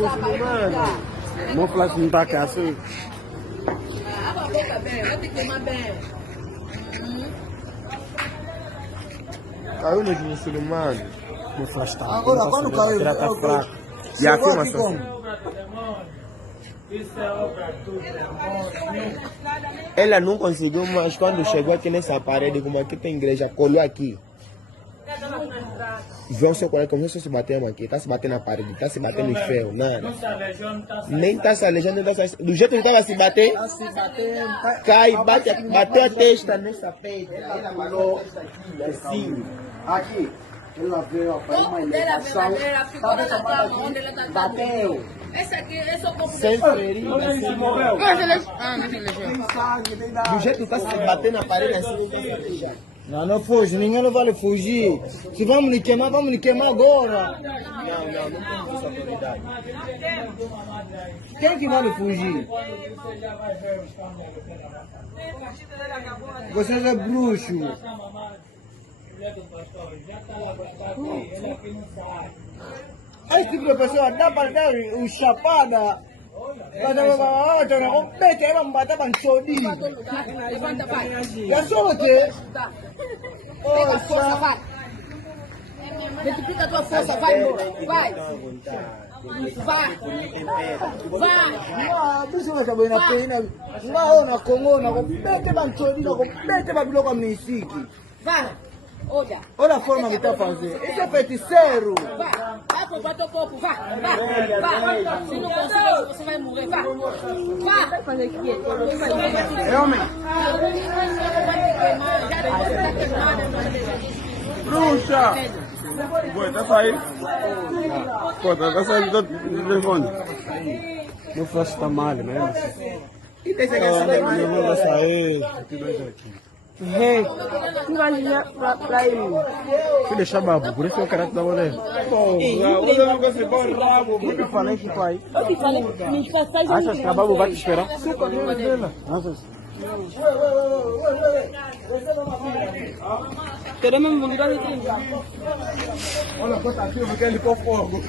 muçulmano. Não flash não tá aqui assim. Abre a boca bem, vai ter que tomar bem. Caiu nos muçulmanos. Não flash tá. Agora, quando caiu, tá fraco. E chegou aqui uma aqui como? Isso é obra do demônio. Ela não conseguiu, mas quando chegou aqui nessa parede, como aqui tem igreja, colou aqui. João seu colega começou a se bater aqui, tá se batendo na parede, tá se batendo no ferro, nada. Nem tá se aleijando, nem tá se... Do jeito que estava se bater, Tá se batendo. cai, bateu a testa nessa pedra. Ela pulou assim. Aqui. Ela veio a fazer uma Corpo dela elevação. verdadeira ficou na cama onde ela tá. Bateu. Esse aqui, esse é o corpo Sem dela. ferida, sem morreu. Tem sangue, tem da... Do jeito que tá se batendo na parede assim, não tá se aleijando. Não foge, ninguém não vale fugir. Se vamos lhe queimar agora. Não temos essa autoridade. Quem que vale fugir? Vocês é bruxo. Esse tipo de pessoa dá para dar o chapada. Levanta, vai. É só você. Tá. Pega a força, vai. Multiplica a tua força, vai embora. Vai. Vai. Vai. Não, bruxo vai saber na pena. Não, na Congo, na compete banchodi, na compete babiloko misiki. Vai. Olha. Olha a forma que está fazendo. Isso é feiticeiro. Vai. Vai provar teu corpo. Vai. Vai. Se não conseguir, você vai morrer. Vai. Vai. Vai fazer o quê? É homem. Bruxa! Boa, tá saindo? Pô, tá saindo do telefone. Não flash tá mal, né? E deixa que essa daí mais. Não vai sair. Rei, tu vai ligar pra ele. Fui deixar babu, por isso que eu quero te dar uma olhada. Você não consegue pôr o rabo. O que eu falei que pai? Eu te falei, me faz Achas que a babu vai te esperar? Suca dela. Achas? Queremos mudar de trem. Olha a conta aqui, eu quero ele pôr fogo.